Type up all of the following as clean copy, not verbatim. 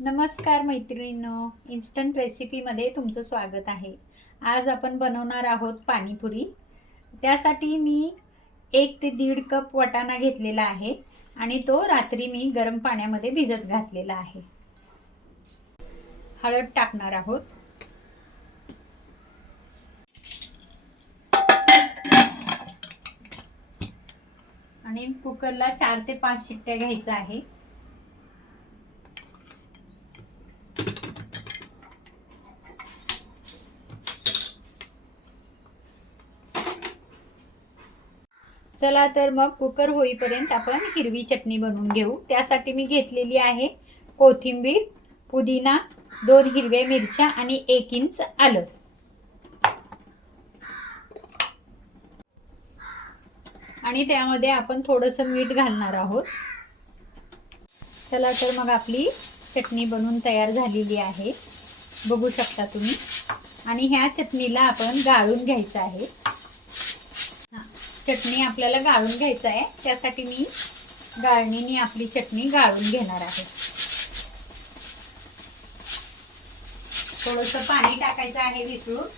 नमस्कार मैत्रिणींनो, इन्स्टंट रेसिपीमध्ये तुमचं स्वागत आहे। आज आपण बनवणार आहोत पाणीपुरी। त्यासाठी मी 1 ते 1.5 कप वाटाणा घेतलेला आहे आणि तो रात्री मी गरम पाण्यामध्ये भिजत घातलेला आहे। हळद टाकणार आहोत। आणि कुकरला 4 ते 5 शिट्ट्या घ्यायच्या आहे। चला तर मग कुकर होईपर्यंत आपण हिरवी चटणी बनवून घेऊ। त्यासाठी मी घेतलेली आहे कोथिंबीर, पुदिना, 2 हिरव्या मिरच्या आणि 1 इंच आलं। आणि त्यामध्ये आपण थोडंसं मीठ घालणार आहोत। चला तर मग आपली चटणी बनवून तयार झालेली आहे, बघू शकता तुम्ही। आणि ह्या चटणीला आपण गाळून घ्यायचं आहे। चटणी आपल्याला गाळून घ्यायचं आहे, त्यासाठी मी गाळणीने आपली चटणी गाळून घेणार आहे। थोडंसं पाणी टाकायचं आहे विसळून।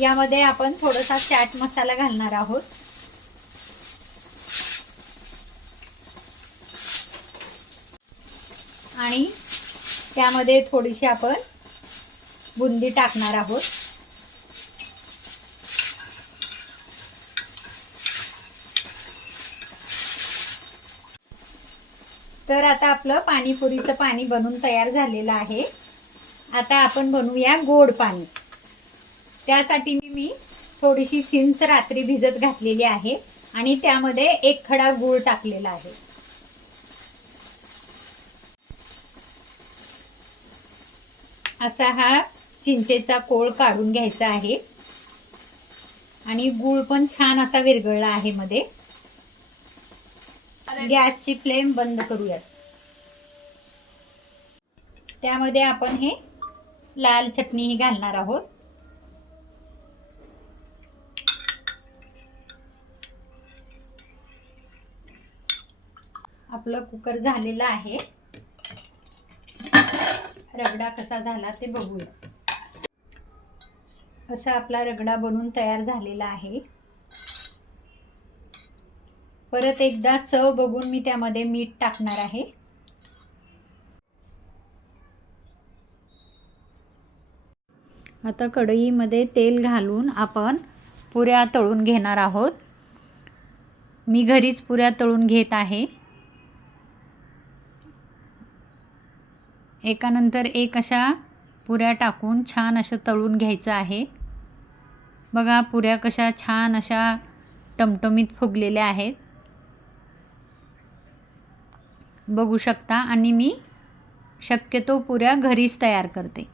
यामध्ये आपण थोडासा चाट मसाला घालणार आहोत। आणि त्यामध्ये थोडीशी आपण बुंदी टाकणार आहोत। तर आता आपलं पाणीपुरीचं पाणी बनवून तयार झालेलं आहे। आता आपण बनवूया गोड पाणी। त्यासाठी मी थोडीशी चिंच रात्री भिजत घातलेली आहे आणि त्यामध्ये 1 खडा गूळ टाकलेला आहे। असा हा चिंचेचा कोळ काढून घ्यायचा आहे आणि गूळ पण छान असा विरघळला आहे मध्ये। गॅसची फ्लेम बंद करूया। त्यामध्ये आपण हे लाल चटणी ही घालणार आहोत। आपलं कुकर झालेलं आहे। रगडा कसा झाला ते बघूया। असा आपला रगडा बनवून तयार झालेला आहे। परत एकदा चव बघून मी त्यामध्ये मीठ टाकणार आहे। आता कढईमध्ये तेल घालून आपण पुऱ्या तळून घेणार आहोत। मी घरीच पुऱ्या तळून घेत आहे। एकानंतर एक अशा पुऱ्या टाकून छान असं तळून घ्यायचं आहे। बघा पुऱ्या कशा छान अशा टमटमीत फुगलेल्या आहेत, बघू शकता। आणि मी शक्यतो पुऱ्या घरीच तयार करते।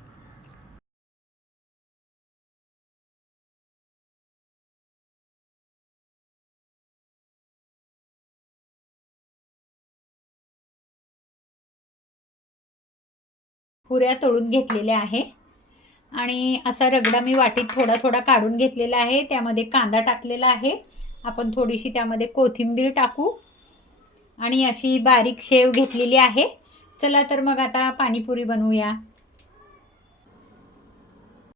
पुऱ्या तळून घेतलेल्या आहे आणि असा रगडा मी वाटीत थोडा थोडा काढून घेतलेला आहे। त्यामध्ये कांदा टाकलेला आहे। आपण थोडीशी त्यामध्ये कोथिंबीर टाकू आणि अशी बारीक शेव घेतलेली आहे। चला तर मग आता पाणीपुरी बनवूया।